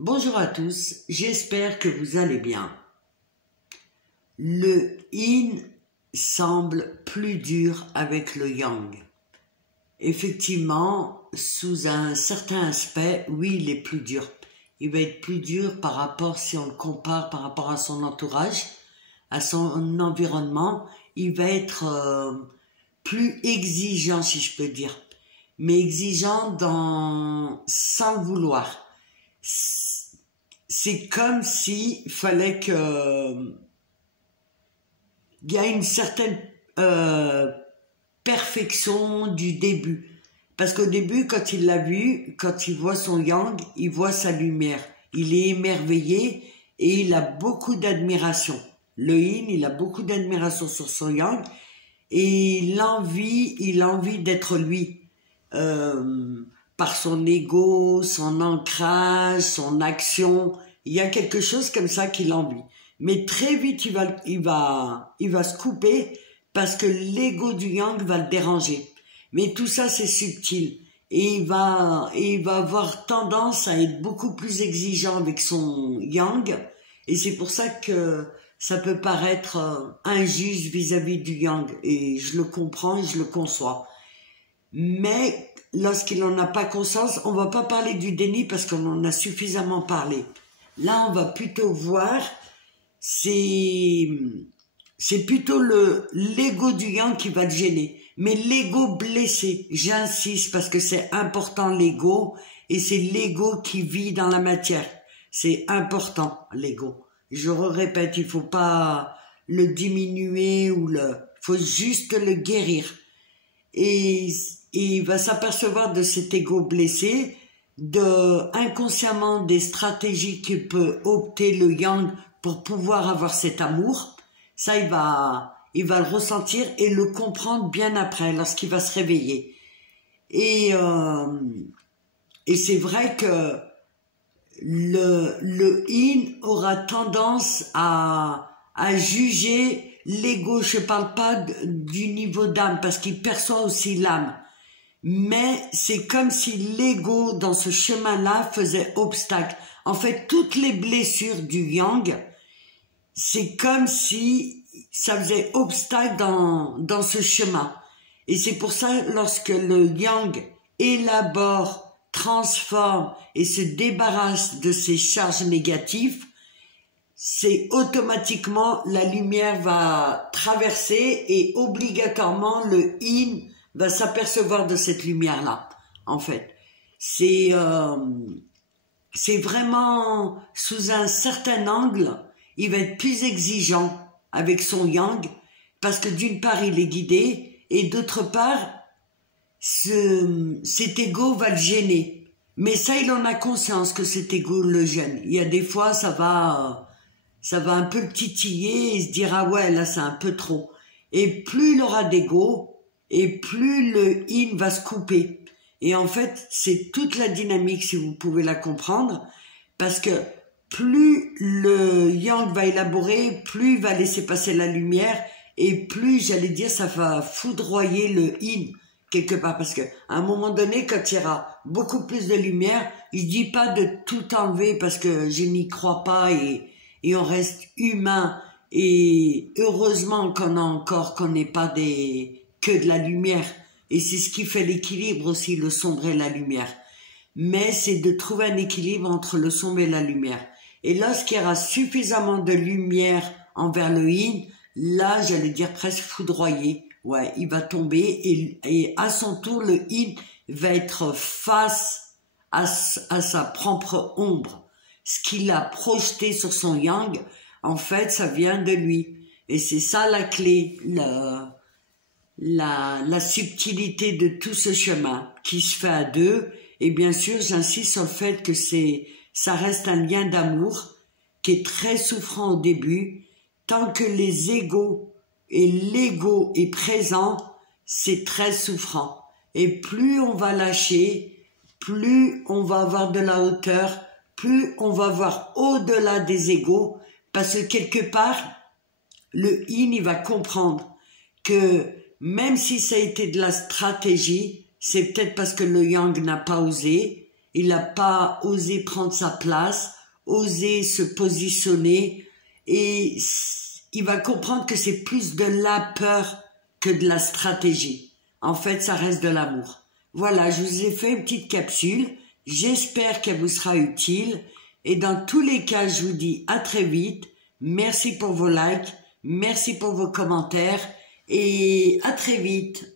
Bonjour à tous, j'espère que vous allez bien. Le yin semble plus dur avec le yang. Effectivement, sous un certain aspect, oui, il est plus dur. Il va être plus dur par rapport, si on le compare par rapport à son entourage, à son environnement, il va être plus exigeant, si je peux dire. Mais exigeant sans le vouloir. C'est comme s'il fallait que il y a une certaine perfection du début. Parce qu'au début, quand il l'a vu, quand il voit son yang, il voit sa lumière. Il est émerveillé et il a beaucoup d'admiration. Le yin, il a beaucoup d'admiration sur son yang et il a envie d'être lui. Par son ego, son ancrage, son action, il y a quelque chose comme ça qu'il envie. Mais très vite, il va se couper parce que l'ego du yang va le déranger. Mais tout ça, c'est subtil. Et il va avoir tendance à être beaucoup plus exigeant avec son yang. Et c'est pour ça que ça peut paraître injuste vis-à-vis du yang. Et je le comprends et je le conçois. Mais lorsqu'il n'en a pas conscience, on va pas parler du déni parce qu'on en a suffisamment parlé. Là, on va plutôt voir, c'est plutôt l'ego du yang qui va le gêner. Mais l'ego blessé, j'insiste parce que c'est important l'ego et c'est l'ego qui vit dans la matière. C'est important l'ego. Je répète, il faut pas le diminuer faut juste le guérir. Et il va s'apercevoir de cet ego blessé, inconsciemment des stratégies que peut opter le yang pour pouvoir avoir cet amour. Ça, il va le ressentir et le comprendre bien après, lorsqu'il va se réveiller. Et c'est vrai que le yin aura tendance à juger l'ego. Je parle pas du niveau d'âme parce qu'il perçoit aussi l'âme. Mais c'est comme si l'ego dans ce chemin-là faisait obstacle. En fait, toutes les blessures du yang, c'est comme si ça faisait obstacle dans ce chemin. Et c'est pour ça, lorsque le yang élabore, transforme et se débarrasse de ses charges négatives, c'est automatiquement la lumière va traverser et obligatoirement le yin va s'apercevoir de cette lumière-là, en fait. C'est vraiment sous un certain angle, il va être plus exigeant avec son yang, parce que d'une part, il est guidé, et d'autre part, cet ego va le gêner. Mais ça, il en a conscience que cet ego le gêne. Il y a des fois, ça va un peu le titiller et se dire, ah ouais, là, c'est un peu trop. Et plus il aura d'ego, et plus le yin va se couper. Et en fait, c'est toute la dynamique, si vous pouvez la comprendre, parce que plus le yang va élaborer, plus il va laisser passer la lumière, et plus, j'allais dire, ça va foudroyer le yin, quelque part. Parce que à un moment donné, quand il y aura beaucoup plus de lumière, je dis pas de tout enlever, parce que je n'y crois pas, et on reste humain, et heureusement qu'on n'est pas que de la lumière. Et c'est ce qui fait l'équilibre aussi, le sombre et la lumière. Mais c'est de trouver un équilibre entre le sombre et la lumière. Et lorsqu'il y aura suffisamment de lumière envers le yin, là, j'allais dire presque foudroyé. Ouais, il va tomber et à son tour, le yin va être face à sa propre ombre. Ce qu'il a projeté sur son yang, en fait, ça vient de lui. Et c'est ça la clé, la subtilité de tout ce chemin qui se fait à deux. Et bien sûr, j'insiste sur le fait que ça reste un lien d'amour qui est très souffrant au début. Tant que les égos et l'ego est présent, c'est très souffrant. Et plus on va lâcher, plus on va avoir de la hauteur, plus on va voir au-delà des égos, parce que quelque part, le yin, il va comprendre que même si ça a été de la stratégie, c'est peut-être parce que le yang n'a pas osé, il n'a pas osé prendre sa place, osé se positionner, et il va comprendre que c'est plus de la peur que de la stratégie. En fait, ça reste de l'amour. Voilà, je vous ai fait une petite capsule. J'espère qu'elle vous sera utile. Et dans tous les cas, je vous dis à très vite. Merci pour vos likes. Merci pour vos commentaires. Et à très vite.